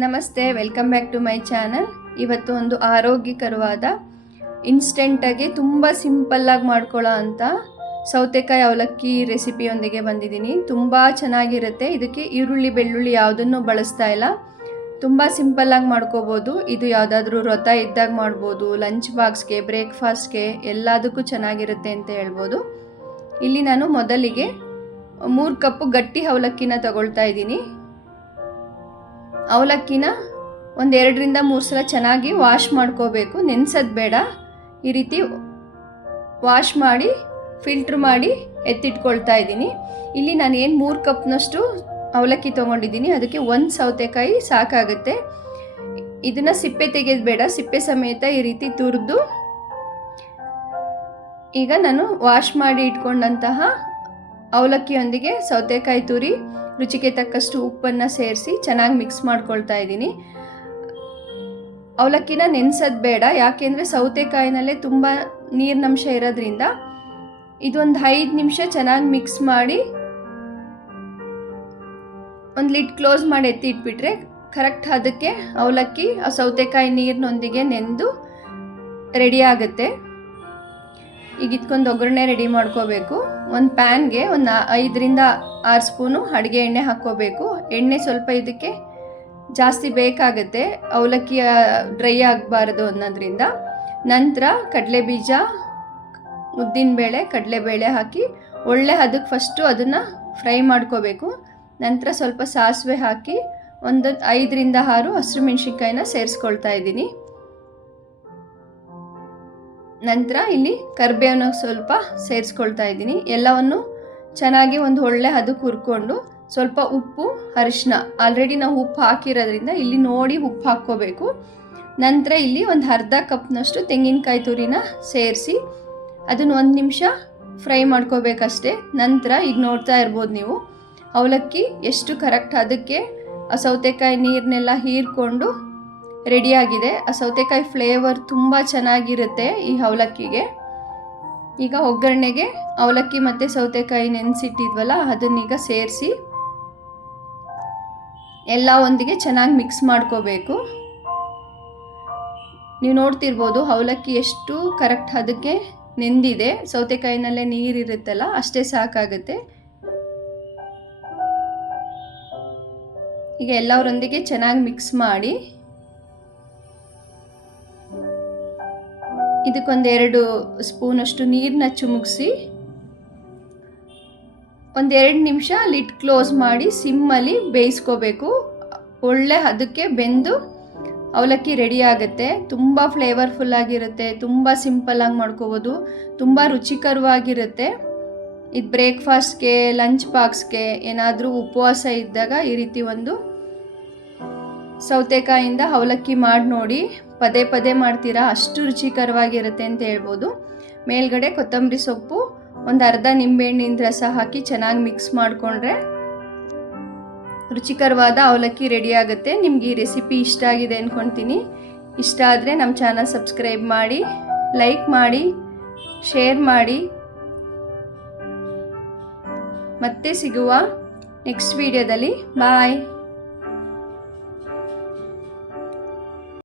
ನಮಸ್ತೆ, welcome back to my channel. ಇವತ್ತು ಒಂದು ಆರೋಗ್ಯಕರವಾದ ಇನ್ಸ್ಟೆಂಟಾಗಿ ತುಂಬ ಸಿಂಪಲ್ಲಾಗಿ ಮಾಡ್ಕೊಳ್ಳೋ ಅಂತ ಸೌತೆಕಾಯಿ ಅವಲಕ್ಕಿ ರೆಸಿಪಿಯೊಂದಿಗೆ ಬಂದಿದ್ದೀನಿ. ತುಂಬ ಚೆನ್ನಾಗಿರುತ್ತೆ. ಇದಕ್ಕೆ ಈರುಳ್ಳಿ, ಬೆಳ್ಳುಳ್ಳಿ ಯಾವುದನ್ನು ಬಳಸ್ತಾ ಇಲ್ಲ. ತುಂಬ ಸಿಂಪಲ್ಲಾಗಿ ಮಾಡ್ಕೋಬೋದು. ಇದು ಯಾವುದಾದ್ರೂ ವ್ರತ ಇದ್ದಾಗ ಮಾಡ್ಬೋದು. ಲಂಚ್ ಬಾಕ್ಸ್ಗೆ ಬ್ರೇಕ್ಫಾಸ್ಟ್ಗೆ ಎಲ್ಲದಕ್ಕೂ ಚೆನ್ನಾಗಿರುತ್ತೆ ಅಂತ ಹೇಳ್ಬೋದು. ಇಲ್ಲಿ ನಾನು ಮೊದಲಿಗೆ ಮೂರು ಕಪ್ಪು ಗಟ್ಟಿ ಅವಲಕ್ಕಿನ ತಗೊಳ್ತಾ ಇದ್ದೀನಿ. ಅವಲಕ್ಕಿನ ಒಂದು ಎರಡರಿಂದ ಮೂರು ಸಲ ಚೆನ್ನಾಗಿ ವಾಶ್ ಮಾಡ್ಕೋಬೇಕು. ನೆನೆಸೋದು ಬೇಡ. ಈ ರೀತಿ ವಾಶ್ ಮಾಡಿ ಫಿಲ್ಟ್ರ್ ಮಾಡಿ ಎತ್ತಿಟ್ಕೊಳ್ತಾ ಇದ್ದೀನಿ. ಇಲ್ಲಿ ನಾನು ಏನು ಮೂರು ಕಪ್ನಷ್ಟು ಅವಲಕ್ಕಿ ತೊಗೊಂಡಿದ್ದೀನಿ. ಅದಕ್ಕೆ ಒಂದು ಸೌತೆಕಾಯಿ ಸಾಕಾಗುತ್ತೆ. ಇದನ್ನು ಸಿಪ್ಪೆ ತೆಗೆಯೋದು ಬೇಡ. ಸಿಪ್ಪೆ ಸಮೇತ ಈ ರೀತಿ ತುರಿದು ಈಗ ನಾನು ವಾಶ್ ಮಾಡಿ ಇಟ್ಕೊಂಡಂತಹ ಅವಲಕ್ಕಿಯೊಂದಿಗೆ ಸೌತೆಕಾಯಿ ತುರಿ ರುಚಿಗೆ ತಕ್ಕಷ್ಟು ಉಪ್ಪನ್ನು ಸೇರಿಸಿ ಚೆನ್ನಾಗಿ ಮಿಕ್ಸ್ ಮಾಡ್ಕೊಳ್ತಾ ಇದ್ದೀನಿ. ಅವಲಕ್ಕಿನ ನೆನೆಸೋದು ಬೇಡ, ಯಾಕೆಂದರೆ ಸೌತೆಕಾಯಿನಲ್ಲೇ ತುಂಬ ನೀರಿನಂಶ ಇರೋದ್ರಿಂದ ಇದೊಂದು ಐದು ನಿಮಿಷ ಚೆನ್ನಾಗಿ ಮಿಕ್ಸ್ ಮಾಡಿ ಒಂದು ಲಿಡ್ ಕ್ಲೋಸ್ ಮಾಡಿ ಎತ್ತಿ ಇಟ್ಬಿಟ್ರೆ ಕರೆಕ್ಟ್ ಅದಕ್ಕೆ ಅವಲಕ್ಕಿ, ಆ ಸೌತೆಕಾಯಿ ನೀರಿನೊಂದಿಗೆ ನೆಂದು ರೆಡಿ ಆಗುತ್ತೆ. ಈಗ ಇದ್ಕೊಂಡು ಒಗ್ಗರಣೆ ರೆಡಿ ಮಾಡ್ಕೋಬೇಕು. ಒಂದು ಪ್ಯಾನ್ಗೆ ಒಂದು ಐದರಿಂದ ಆರು ಸ್ಪೂನು ಅಡುಗೆ ಎಣ್ಣೆ ಹಾಕ್ಕೋಬೇಕು. ಎಣ್ಣೆ ಸ್ವಲ್ಪ ಇದಕ್ಕೆ ಜಾಸ್ತಿ ಬೇಕಾಗುತ್ತೆ. ಅವಲಕ್ಕಿ ಡ್ರೈ ಆಗಬಾರ್ದು ಅನ್ನೋದ್ರಿಂದ. ನಂತರ ಕಡಲೆ ಬೀಜ ಉದ್ದಿನಬೇಳೆ, ಕಡಲೆಬೇಳೆ ಹಾಕಿ ಒಳ್ಳೆ ಅದಕ್ಕೆ ಫಸ್ಟು ಅದನ್ನು ಫ್ರೈ ಮಾಡ್ಕೋಬೇಕು. ನಂತರ ಸ್ವಲ್ಪ ಸಾಸಿವೆ ಹಾಕಿ ಒಂದು ಐದರಿಂದ ಆರು ಹಸಿರು ಮೆಣಸಿನ್ಕಾಯಿನ ಸೇರಿಸ್ಕೊಳ್ತಾ ಇದ್ದೀನಿ. ನಂತರ ಇಲ್ಲಿ ಕರಿಬೇವನ್ನ ಸ್ವಲ್ಪ ಸೇರಿಸ್ಕೊಳ್ತಾ ಇದ್ದೀನಿ. ಎಲ್ಲವನ್ನು ಚೆನ್ನಾಗಿ ಒಂದು ಒಳ್ಳೆ ಅದು ಹುರ್ಕೊಂಡು ಸ್ವಲ್ಪ ಉಪ್ಪು ಅರಿಶಿನ ಆಲ್ರೆಡಿ ನಾವು ಉಪ್ಪು ಹಾಕಿರೋದ್ರಿಂದ ಇಲ್ಲಿ ನೋಡಿ ಉಪ್ಪು ಹಾಕ್ಕೋಬೇಕು. ನಂತರ ಇಲ್ಲಿ ಒಂದು ಅರ್ಧ ಕಪ್ನಷ್ಟು ತೆಂಗಿನಕಾಯಿ ತುರಿನ ಸೇರಿಸಿ ಅದನ್ನು ಒಂದು ನಿಮಿಷ ಫ್ರೈ ಮಾಡ್ಕೋಬೇಕಷ್ಟೇ. ನಂತರ ಈಗ ನೋಡ್ತಾ ಇರ್ಬೋದು ನೀವು, ಅವಲಕ್ಕಿ ಎಷ್ಟು ಕರೆಕ್ಟ್ ಅದಕ್ಕೆ ಸೌತೆಕಾಯಿ ನೀರನ್ನೆಲ್ಲ ಹೀರ್ಕೊಂಡು ರೆಡಿಯಾಗಿದೆ. ಆ ಸೌತೆಕಾಯಿ ಫ್ಲೇವರ್ ತುಂಬ ಚೆನ್ನಾಗಿರುತ್ತೆ ಈ ಅವಲಕ್ಕಿಗೆ. ಈಗ ಒಗ್ಗರಣೆಗೆ ಅವಲಕ್ಕಿ ಮತ್ತು ಸೌತೆಕಾಯಿ ನೆನೆಸಿಟ್ಟಿದ್ವಲ್ಲ ಅದನ್ನೀಗ ಸೇರಿಸಿ ಎಲ್ಲ ಒಂದಿಗೆ ಚೆನ್ನಾಗಿ ಮಿಕ್ಸ್ ಮಾಡ್ಕೋಬೇಕು. ನೀವು ನೋಡ್ತಿರ್ಬೋದು ಅವಲಕ್ಕಿ ಎಷ್ಟು ಕರೆಕ್ಟ್ ಅದಕ್ಕೆ ನೆಂದಿದೆ. ಸೌತೆಕಾಯಿನಲ್ಲೇ ನೀರಿರುತ್ತಲ್ಲ ಅಷ್ಟೇ ಸಾಕಾಗುತ್ತೆ. ಈಗ ಎಲ್ಲರೊಂದಿಗೆ ಚೆನ್ನಾಗಿ ಮಿಕ್ಸ್ ಮಾಡಿ ಇದಕ್ಕೊಂದೆರಡು ಸ್ಪೂನಷ್ಟು ನೀರನ್ನ ಚುಮುಕ್ಸಿ, ಒಂದೆರಡು ನಿಮಿಷ ಲಿಡ್ ಕ್ಲೋಸ್ ಮಾಡಿ ಸಿಮ್ಮಲ್ಲಿ ಬೇಯಿಸ್ಕೋಬೇಕು. ಒಳ್ಳೆ ಅದಕ್ಕೆ ಬೆಂದು ಅವಲಕ್ಕಿ ರೆಡಿ ಆಗುತ್ತೆ. ತುಂಬ ಫ್ಲೇವರ್ಫುಲ್ ಆಗಿರುತ್ತೆ, ತುಂಬ ಸಿಂಪಲ್ಲಾಗಿ ಮಾಡ್ಕೋಬೋದು, ತುಂಬ ರುಚಿಕರವಾಗಿರುತ್ತೆ. ಇದು ಬ್ರೇಕ್ಫಾಸ್ಟ್ಗೆ ಲಂಚ್ ಬಾಕ್ಸ್ಗೆ ಏನಾದರೂ ಉಪವಾಸ ಇದ್ದಾಗ ಈ ರೀತಿ ಒಂದು ಸೌತೆಕಾಯಿಂದ ಅವಲಕ್ಕಿ ಮಾಡಿ ನೋಡಿ, ಪದೇ ಪದೇ ಮಾಡ್ತೀರಾ? ಅಷ್ಟು ರುಚಿಕರವಾಗಿರುತ್ತೆ ಅಂತ ಹೇಳ್ಬೋದು. ಮೇಲ್ಗಡೆ ಕೊತ್ತಂಬರಿ ಸೊಪ್ಪು, ಒಂದು ಅರ್ಧ ನಿಂಬೆಹಣ್ಣಿನ ರಸ ಹಾಕಿ ಚೆನ್ನಾಗಿ ಮಿಕ್ಸ್ ಮಾಡಿಕೊಂಡ್ರೆ ರುಚಿಕರವಾದ ಅವಲಕ್ಕಿ ರೆಡಿ ಆಗುತ್ತೆ. ನಿಮ್ಗೆ ಈ ರೆಸಿಪಿ ಇಷ್ಟ ಆಗಿದೆ ಅಂದ್ಕೊಳ್ತೀನಿ ಇಷ್ಟ ಆದರೆ ನಮ್ಮ ಚಾನಲ್ ಸಬ್ಸ್ಕ್ರೈಬ್ ಮಾಡಿ ಲೈಕ್ ಮಾಡಿ ಶೇರ್ ಮಾಡಿ. ಮತ್ತೆ ಸಿಗುವ ನೆಕ್ಸ್ಟ್ ವಿಡಿಯೋದಲ್ಲಿ ಬಾಯ್